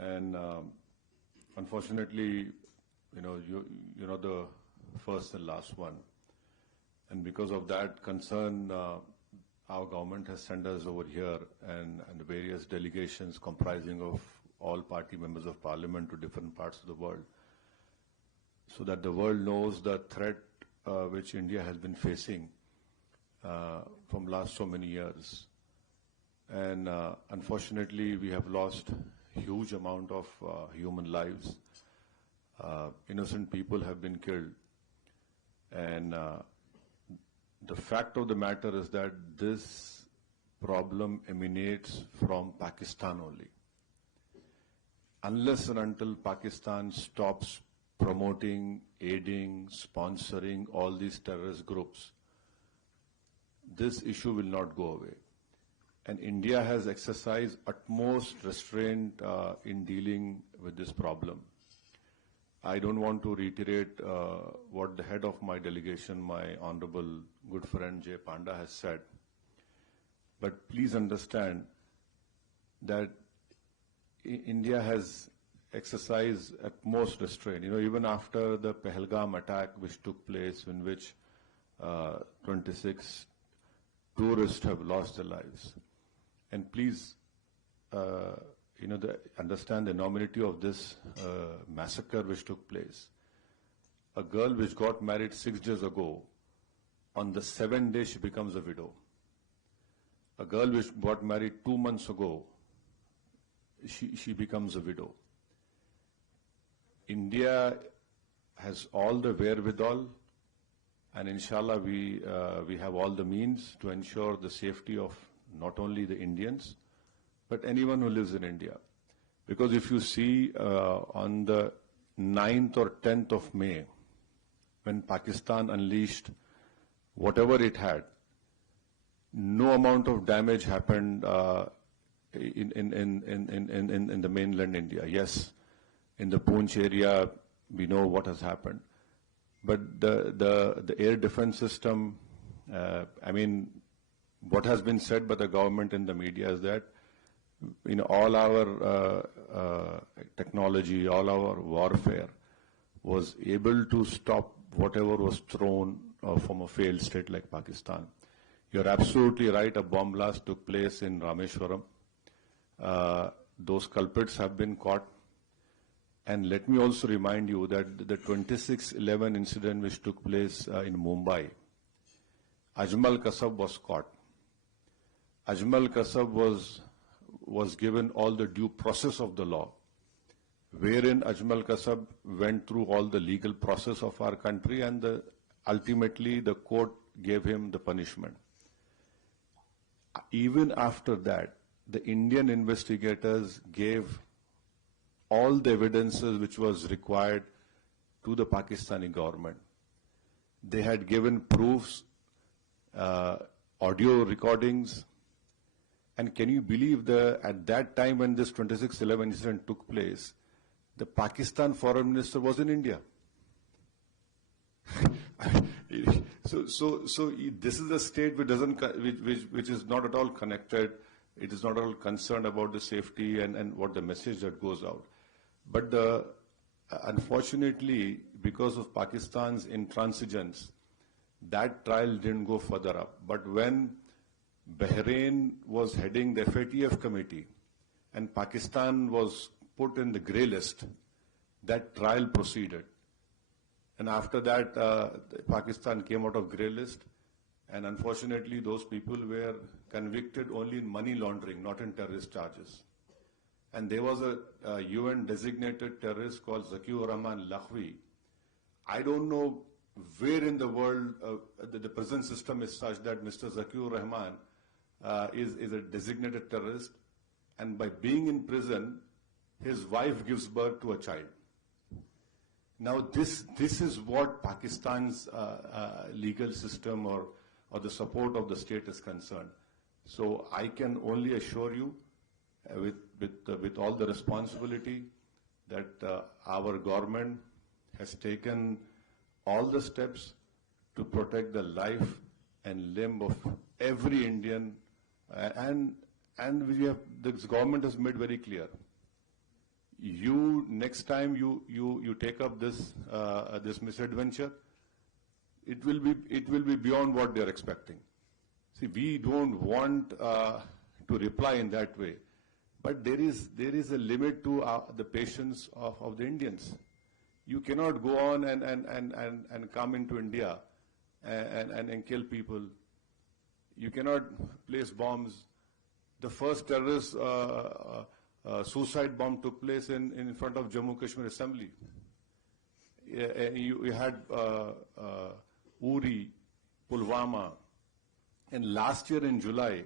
And unfortunately, you know the first and last one. And because of that concern, our government has sent us over here and various delegations comprising of all party members of parliament to different parts of the world, so that the world knows the threat which India has been facing from last so many years. And unfortunately, we have lost huge amount of human lives. Innocent people have been killed. And the fact of the matter is that this problem emanates from Pakistan only. Unless and until Pakistan stops promoting, aiding, sponsoring all these terrorist groups, this issue will not go away. And India has exercised utmost restraint in dealing with this problem. I don't want to reiterate what the head of my delegation, my honorable good friend Jay Panda, has said. But please understand that India has exercised utmost restraint. Even after the Pahalgam attack which took place, in which 26 tourists have lost their lives. And please, understand the enormity of this massacre which took place. A girl which got married 6 days ago, on the 7th day she becomes a widow. A girl which got married 2 months ago, she becomes a widow. India has all the wherewithal, and inshallah we have all the means to ensure the safety of not only the Indians, but anyone who lives in India. Because if you see on the 9th or 10th of May, when Pakistan unleashed whatever it had, no amount of damage happened in the mainland India. Yes, in the Poonch area, we know what has happened. But the air defense system, what has been said by the government in the media is that all our technology, all our warfare was able to stop whatever was thrown from a failed state like Pakistan. You're absolutely right, a bomb blast took place in Rameshwaram. Those culprits have been caught. And let me also remind you that the 26/11 incident which took place in Mumbai, Ajmal Kasab was caught. Ajmal Kasab was given all the due process of the law, wherein Ajmal Kasab went through all the legal process of our country, and ultimately the court gave him the punishment. Even after that, the Indian investigators gave all the evidences which was required to the Pakistani government. They had given proofs, audio recordings. And can you believe at that time when this 26/11 incident took place, the Pakistan foreign minister was in India. So this is a state which is not at all connected. It is not at all concerned about the safety and what the message that goes out. But unfortunately, because of Pakistan's intransigence, that trial didn't go further up. But when Bahrain was heading the FATF committee and Pakistan was put in the grey list, that trial proceeded. And after that, Pakistan came out of grey list, and unfortunately those people were convicted only in money laundering, not in terrorist charges. And there was a UN designated terrorist called Zakiur Rahman Lakhvi. I don't know where in the world the prison system is such that Mr. Zakiur Rahman is a designated terrorist, and by being in prison, his wife gives birth to a child. Now this is what Pakistan's legal system or the support of the state is concerned. So I can only assure you, with all the responsibility, that our government has taken all the steps to protect the life and limb of every Indian, and this government has made very clear. next time you take up this misadventure, it will be beyond what they are expecting. See, we don't want to reply in that way, but there is a limit to the patience of the Indians. You cannot go on and come into India and kill people. You cannot place bombs. The first terrorist suicide bomb took place in front of Jammu Kashmir Assembly. You had Uri, Pulwama, and last year in July,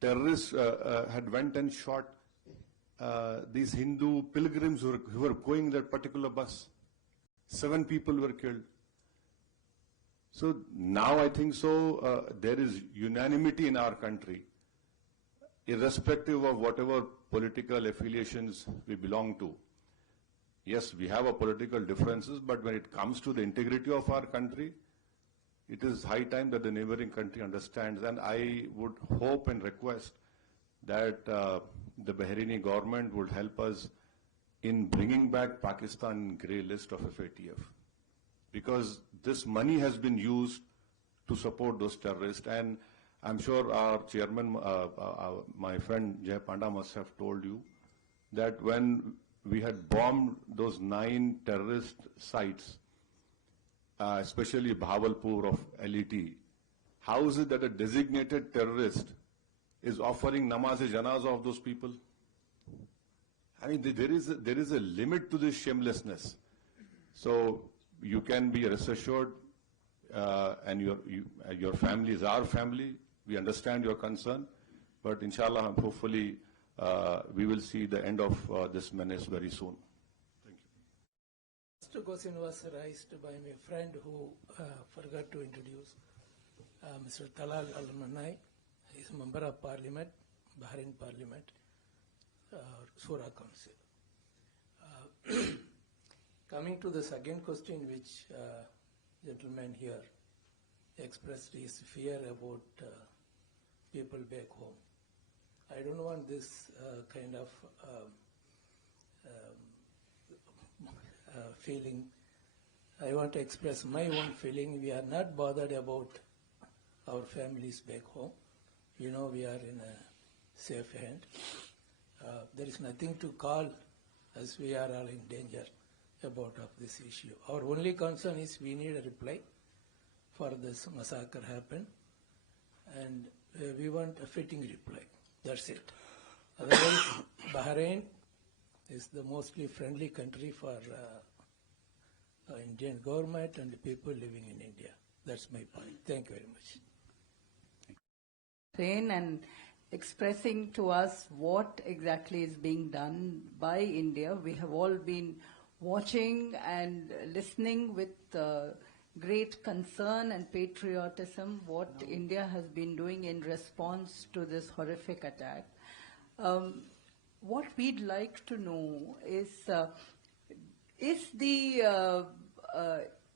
terrorists had went and shot these Hindu pilgrims who were going in that particular bus. 7 people were killed. So now I think there is unanimity in our country, irrespective of whatever political affiliations we belong to. Yes, we have political differences, but when it comes to the integrity of our country, it is high time that the neighboring country understands. And I would hope and request that the Bahraini government would help us in bringing back Pakistan grey list of FATF. Because this money has been used to support those terrorists. And I'm sure our chairman, my friend Jay Panda must have told you that when we had bombed those 9 terrorist sites, especially Bahawalpur of LET, how is it that a designated terrorist is offering namaz-e-janazah of those people? I mean, there is a limit to this shamelessness. So you can be rest assured, and your family is our family. We understand your concern, but inshallah, hopefully, we will see the end of this menace very soon. First question was raised by my friend who forgot to introduce, Mr. Talal Al-Manai. He is a member of Parliament, Bahrain Parliament, Shura Council. Coming to the second question, which gentleman here expressed his fear about people back home. I don't want this kind of feeling. I want to express my own feeling. We are not bothered about our families back home. You know, we are in a safe hand. There is nothing to call as we are all in danger about of this issue. Our only concern is we need a reply for this massacre happen, and we want a fitting reply. That's it. Otherwise, Bahrain is the mostly friendly country for Indian government and the people living in India. That's my point. Thank you very much. And expressing to us what exactly is being done by India. We have all been watching and listening with great concern and patriotism what India has been doing in response to this horrific attack. What we'd like to know is the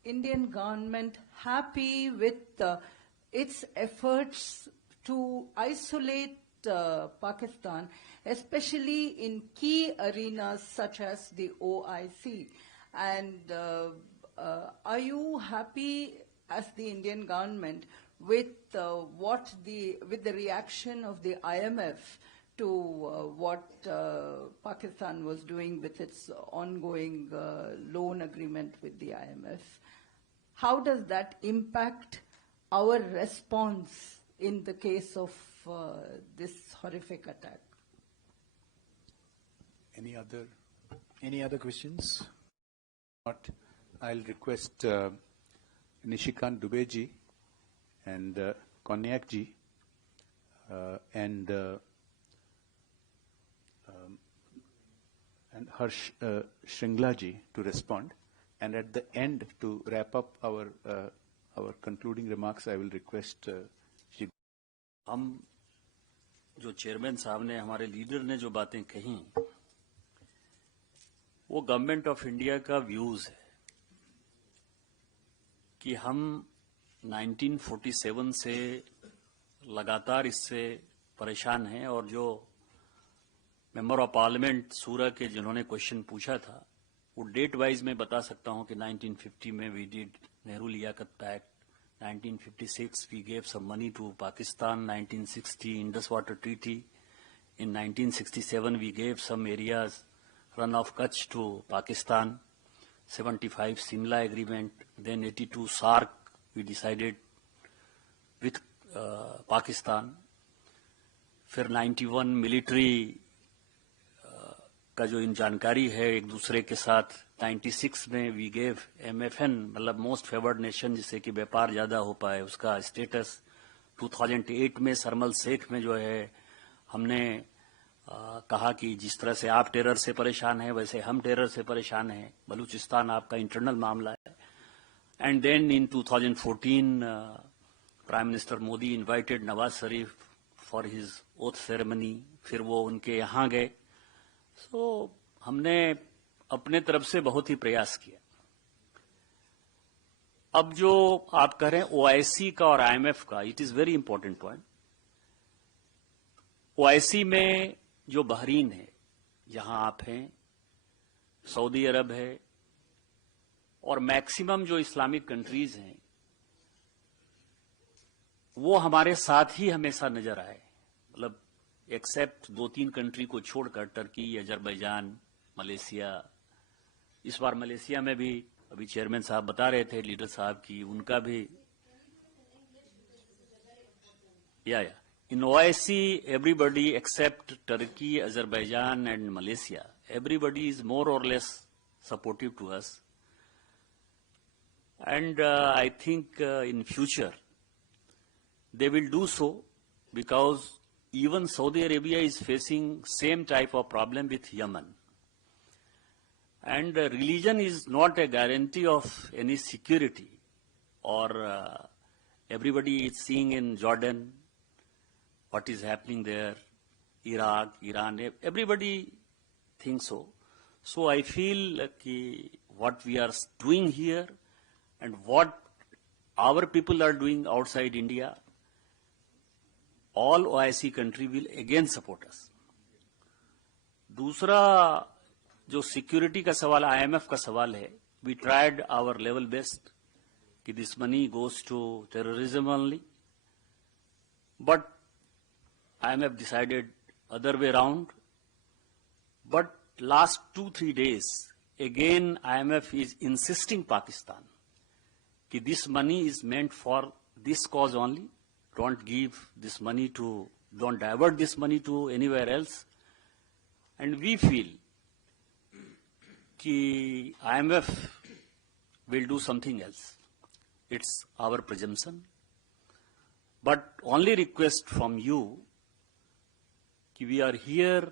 Indian government happy with its efforts to isolate Pakistan, especially in key arenas such as the OIC? And are you happy as the Indian government with with the reaction of the IMF to what Pakistan was doing with its ongoing loan agreement with the IMF? How does that impact our response in the case of this horrific attack? Any other questions? Not. I'll request Nishikant Dubey ji and Konyak ji and Harsh Shringla ji to respond. And at the end, to wrap up our concluding remarks, I will request Shri. हम जो chairman साहब ने, हमारे leader ने जो बातें कही, वो गवर्नमेंट ऑफ इंडिया का व्यूज है कि हम 1947 से लगातार इससे परेशान हैं और जो मेंबर ऑफ पार्लियामेंट सूरा के जिन्होंने क्वेश्चन पूछा था, वो डेट वाइज मैं बता सकता हूं कि 1950 में we did Nehru Liaquat pact, 1956 we gave some money to Pakistan, 1960 Indus Water Treaty, in 1967 we gave some areas run of Kutch to Pakistan, 75 Simla Agreement, then 82 SARC we decided with Pakistan, फिर 91 military का जो इन जानकारी है एक दूसरे के साथ, 96 में वी गेव MFN मतलब मोस्ट फेवर्ड नेशन जिससे कि व्यापार ज्यादा हो पाए उसका स्टेटस, 2008 में सरमल शेख में जो है हमने कहा कि जिस तरह से आप टेरर से परेशान हैं वैसे हम टेरर से परेशान हैं, बलूचिस्तान आपका इंटरनल मामला है. And then in 2014 prime minister Modi invited Nawaz Sharif for his oath ceremony, फिर वो उनके यहाँ गए. सो हमने अपने तरफ से बहुत ही प्रयास किया. अब जो आप कह रहे हैं OIC का और IMF का, it is very important point. OIC में जो बहरीन है, जहां आप हैं, सऊदी अरब है और मैक्सिमम जो इस्लामिक कंट्रीज हैं वो हमारे साथ ही हमेशा नजर आए. मतलब एक्सेप्ट 2-3 कंट्री को छोड़कर, टर्की, अजरबैजान, मलेशिया. इस बार मलेशिया में भी अभी चेयरमैन साहब बता रहे थे, लीडर साहब की, उनका भी या इन OIC everybody except Turkey, Azerbaijan and Malaysia, everybody is more or less supportive to us. And I think in future they will do so, because even Saudi Arabia is facing same type of problem with Yemen. And religion is not a guarantee of any security. Or everybody is seeing in Jordan what is happening there, Iraq, Iran, everybody thinks so. So I feel what we are doing here and what our people are doing outside India, all OIC country will again support us. दूसरा जो security का सवाल, IMF का सवाल है, we tried our level best कि this money goes to terrorism only, but IMF decided other way around. But last 2-3 days, again IMF is insisting Pakistan कि this money is meant for this cause only. Don't give this money to, don't divert this money to anywhere else. And we feel कि IMF will do something else. It's our presumption. But only request from you कि we are here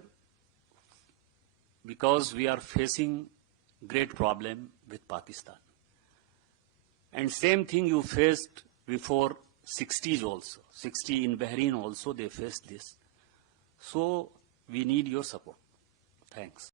because we are facing great problem with Pakistan. And same thing you faced before 60s also. 60 in Bahrain also they faced this. So we need your support. Thanks.